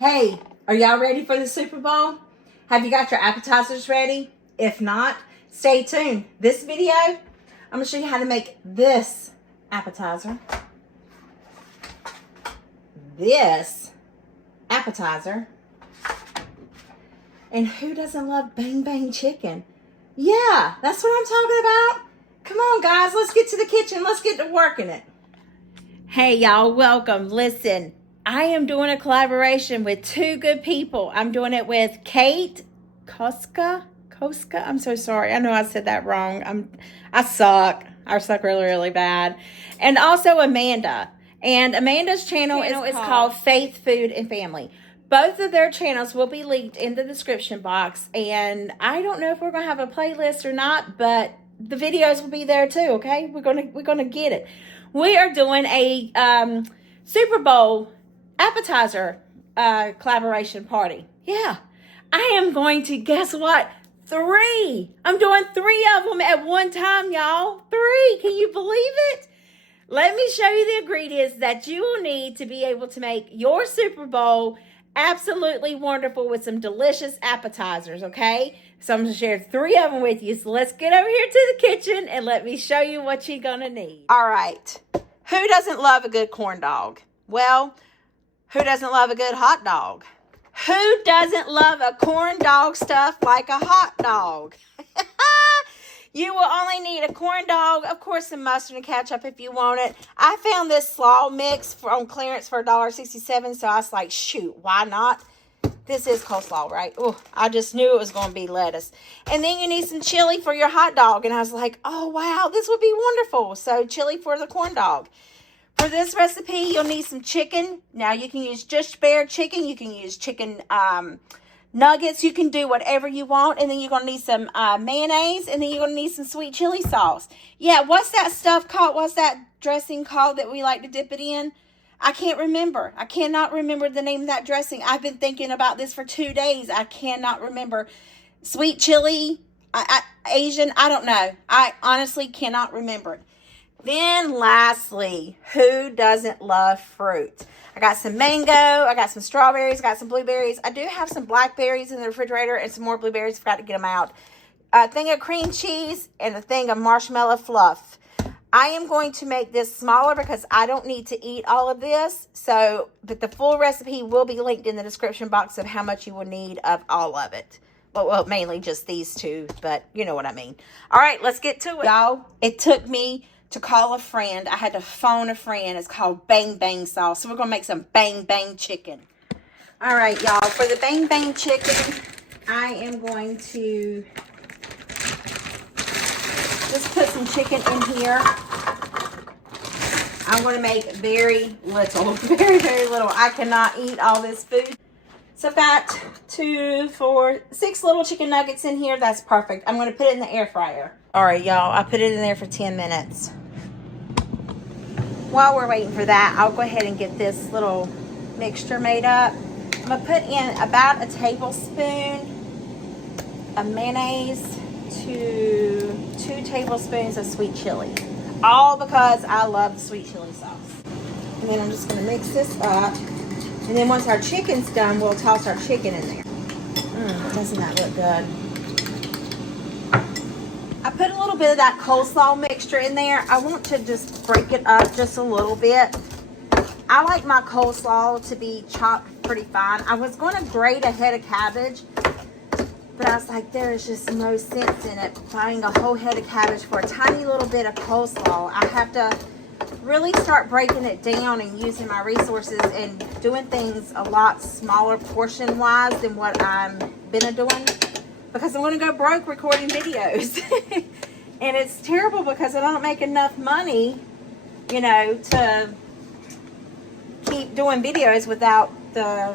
Hey, are y'all ready for the Super Bowl? Have you got your appetizers ready? If not, stay tuned. This video, I'm going to show you how to make this appetizer, this appetizer, and who doesn't love bang bang chicken? Yeah, that's what I'm talking about. Come on, guys, let's get to the kitchen. Let's get to working it. Hey, y'all, welcome. Listen, I am doing a collaboration with two good people. I'm doing it with 𝐇𝐎𝐏𝐄𝐒. I'm so sorry. I know I said that wrong. I suck. I suck really, really bad. And also Amanda. And Amanda's channel is called Faith, Food, and Family. Both of their channels will be linked in the description box. And I don't know if we're going to have a playlist or not, but the videos will be there too, okay? We're gonna get it. We are doing a Super Bowl appetizer collaboration party. Yeah, I am going to, guess what? 3. I'm doing 3 of them at one time, y'all. 3. Can you believe it? Let me show you the ingredients that you will need to be able to make your Super Bowl absolutely wonderful with some delicious appetizers, okay? So I'm going to share 3 of them with you. So let's get over here to the kitchen and let me show you what you're going to need. All right. Who doesn't love a good corn dog? Well, who doesn't love a good hot dog? Who doesn't love a corn dog stuffed like a hot dog? You will only need a corn dog, of course, some mustard and ketchup if you want it. I found this slaw mix on clearance for $1.67, so I was like, shoot, why not? This is coleslaw, right? Oh, I just knew it was going to be lettuce. And then you need some chili for your hot dog. And I was like, oh, wow, this would be wonderful. So chili for the corn dog. For this recipe, you'll need some chicken. Now, you can use just bare chicken. You can use chicken nuggets. You can do whatever you want. And then you're going to need some mayonnaise. And then you're going to need some sweet chili sauce. Yeah, what's that stuff called? What's that dressing called that we like to dip it in? I can't remember. I cannot remember the name of that dressing. I've been thinking about this for 2 days. I cannot remember. Sweet chili, Asian, I don't know. I honestly cannot remember it. Then lastly, who doesn't love fruit? I got some mango, I got some strawberries, I got some blueberries. I do have some blackberries in the refrigerator and some more blueberries. Forgot to get them out. A thing of cream cheese and a thing of marshmallow fluff. I am going to make this smaller because I don't need to eat all of this. But the full recipe will be linked in the description box of how much you will need of all of it. Well, mainly just these 2, but you know what I mean. All right, let's get to it. Y'all, it took me to call a friend. I had to phone a friend. It's called bang bang sauce. So we're going to make some bang bang chicken. All right, y'all. For the bang bang chicken, I am going to just put some chicken in here. I want to make very little. Very, very little. I cannot eat all this food. So I've got 2, 4, 6 little chicken nuggets in here. That's perfect. I'm going to put it in the air fryer. All right, y'all. I put it in there for 10 minutes. While we're waiting for that, I'll go ahead and get this little mixture made up. I'm going to put in about a tablespoon of mayonnaise to 2 tablespoons of sweet chili. All because I love the sweet chili sauce. And then I'm just going to mix this up. And then once our chicken's done, we'll toss our chicken in there. Doesn't that look good? I put a little bit of that coleslaw mixture in there. I want to just break it up just a little bit. I like my coleslaw to be chopped pretty fine. I was going to grate a head of cabbage, but I was like, there is just no sense in it. Buying a whole head of cabbage for a tiny little bit of coleslaw. I have to really start breaking it down and using my resources and doing things a lot smaller portion-wise than what I've been doing. Because I'm going to go broke recording videos. And it's terrible because I don't make enough money, you know, to keep doing videos without the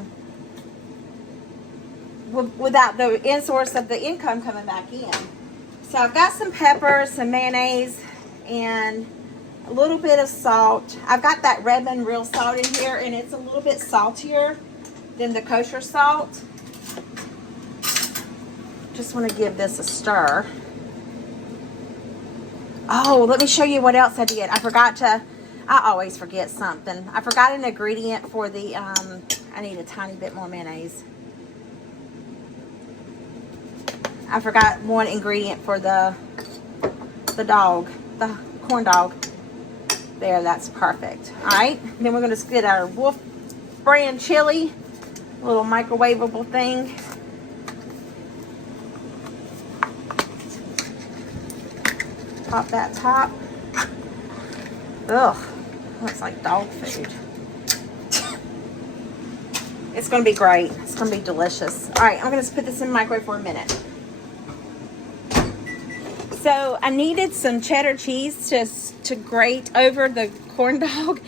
end source of the income coming back in. So I've got some pepper, some mayonnaise, and a little bit of salt. I've got that Redmond real salt in here, and it's a little bit saltier than the kosher salt. Just want to give this a stir. Oh, let me show you what else I did. I always forget something. I forgot an ingredient for the I need a tiny bit more mayonnaise. I forgot one ingredient for the dog, the corn dog. There, that's perfect. All right, then we're going to get our Wolf brand chili, little microwavable thing. Pop that top. Ugh, looks like dog food. It's going to be great. It's going to be delicious. All right, I'm going to put this in the microwave for a minute. So I needed some cheddar cheese to grate over the corn dog.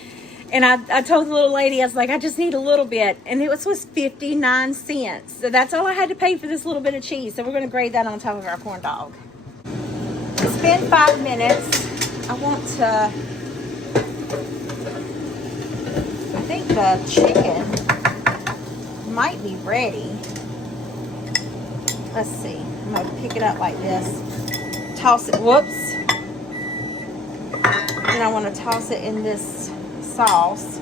And I told the little lady, I was like, I just need a little bit. And it was 59 cents. So that's all I had to pay for this little bit of cheese. So we're going to grate that on top of our corn dog. It's been 5 minutes. I want to, I think the chicken might be ready. Let's see. I'm going to pick it up like this. Toss it. Whoops. And I want to toss it in this sauce.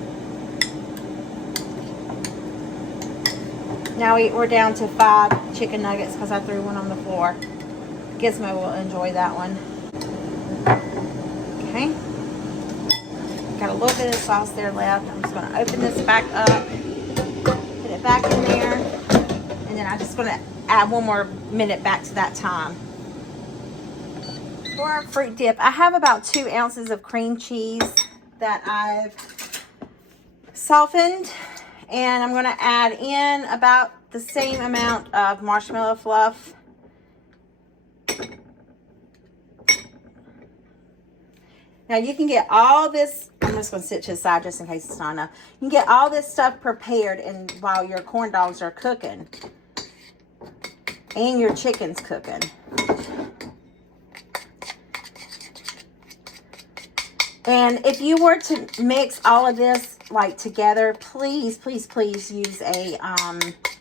Now we're down to 5 chicken nuggets because I threw one on the floor. Gizmo will enjoy that one. Okay. Got a little bit of sauce there left. I'm just going to open this back up. Put it back in there. And then I'm just going to add 1 more minute back to that time. For our fruit dip, I have about 2 ounces of cream cheese that I've softened, and I'm going to add in about the same amount of marshmallow fluff. Now you can get all this, I'm just going to sit to the side just in case it's not enough. You can get all this stuff prepared and while your corn dogs are cooking and your chicken's cooking. And if you were to mix all of this like together, please, please, please use a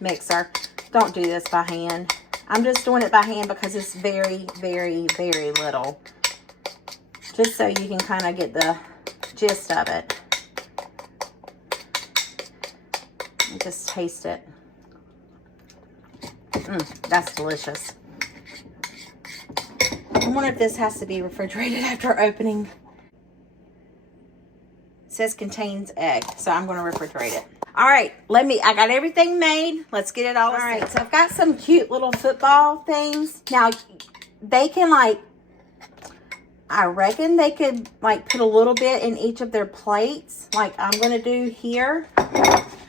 mixer. Don't do this by hand. I'm just doing it by hand because it's very, very, very little. Just so you can kind of get the gist of it. And just taste it. That's delicious. I wonder if this has to be refrigerated after opening. It says contains egg, so I'm going to refrigerate it. All right, I got everything made. Let's get it all right. So I've got some cute little football things. Now, they can I reckon they could put a little bit in each of their plates, like I'm going to do here.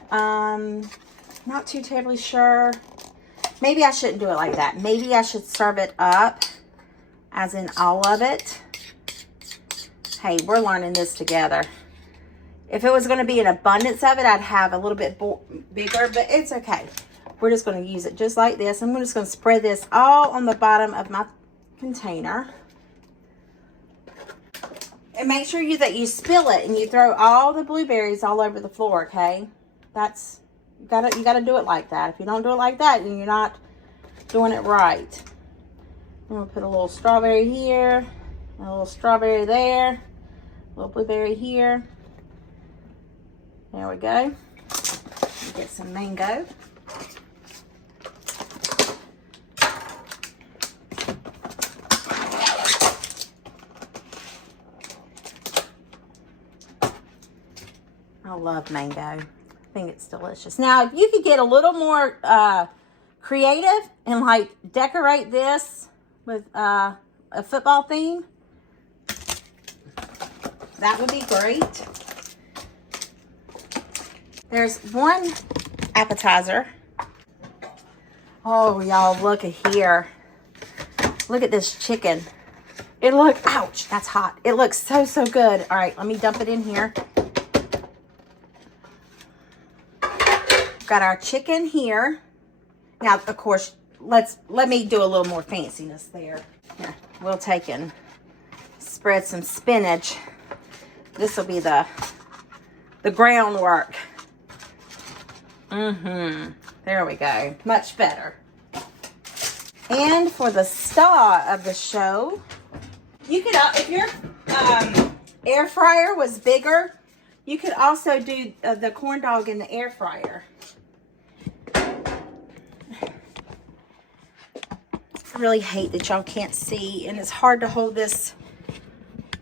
Not too terribly sure. Maybe I shouldn't do it like that. Maybe I should serve it up, as in all of it. Hey, we're learning this together. If it was going to be an abundance of it, I'd have a little bit bigger, but it's okay. We're just going to use it just like this. I'm just going to spread this all on the bottom of my container. And make sure that you spill it and you throw all the blueberries all over the floor, okay? That's, you gotta do it like that. If you don't do it like that, then you're not doing it right. I'm going to put a little strawberry here, a little strawberry there, a little blueberry here. There we go. Get some mango. I love mango. I think it's delicious. Now, if you could get a little more creative and decorate this with a football theme, that would be great. There's one appetizer. Oh, y'all, look at here. Look at this chicken. Ouch, that's hot. It looks so, so good. All right, let me dump it in here. Got our chicken here. Now, of course, let me do a little more fanciness there. Here, we'll take and spread some spinach. This will be the groundwork. There we go. Much better. And for the star of the show, you could, if your air fryer was bigger, you could also do the corn dog in the air fryer. really hate that y'all can't see, and it's hard to hold this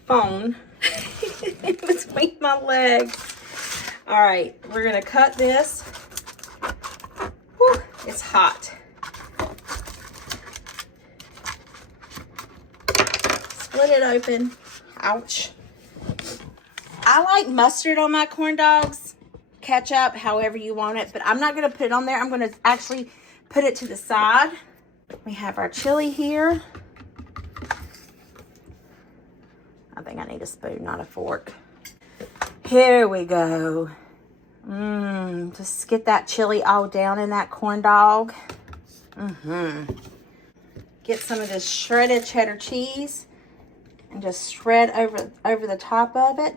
phone in between my legs. All right, we're gonna cut this. Whew, it's hot. Split it open. Ouch. I like mustard on my corn dogs. Ketchup, however you want it, but I'm not gonna put it on there. I'm gonna actually put it to the side. We have our chili here. I think I need a spoon, not a fork. Here we go. Just get that chili all down in that corn dog. Get some of this shredded cheddar cheese and just spread over the top of it.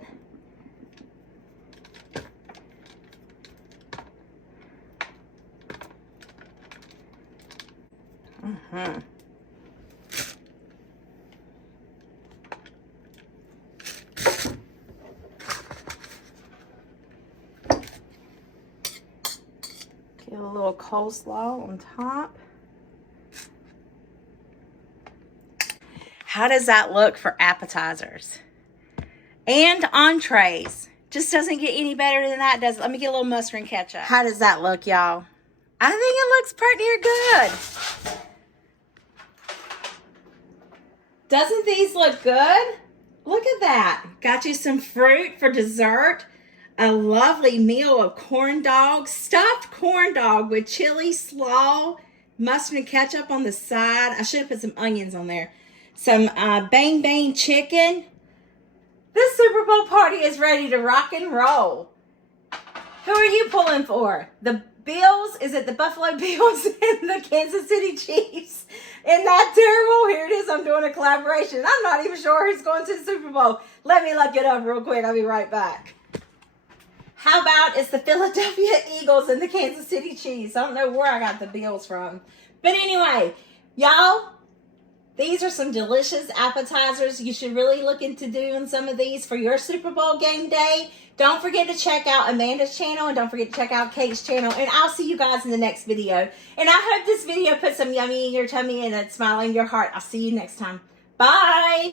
Get a little coleslaw on top. How does that look for appetizers and entrees? Just doesn't get any better than that, does it? Let me get a little mustard and ketchup. How does that look, y'all? I think it looks pretty near good. Doesn't these look good? Look at that. Got you some fruit for dessert. A lovely meal of corn dogs, stuffed corn dog with chili, slaw, mustard and ketchup on the side. I should have put some onions on there. Some bang bang chicken. This Super Bowl party is ready to rock and roll. Who are you pulling for? The Bills? Is it the Buffalo Bills and the Kansas City Chiefs? Isn't that terrible? Here it is. I'm doing a collaboration. I'm not even sure who's going to the Super Bowl. Let me look it up real quick. I'll be right back. How about it's the Philadelphia Eagles and the Kansas City Chiefs? I don't know where I got the Bills from. But anyway, y'all, these are some delicious appetizers. You should really look into doing some of these for your Super Bowl game day. Don't forget to check out Amanda's channel, and don't forget to check out Kate's channel. And I'll see you guys in the next video. And I hope this video put some yummy in your tummy and a smile in your heart. I'll see you next time. Bye.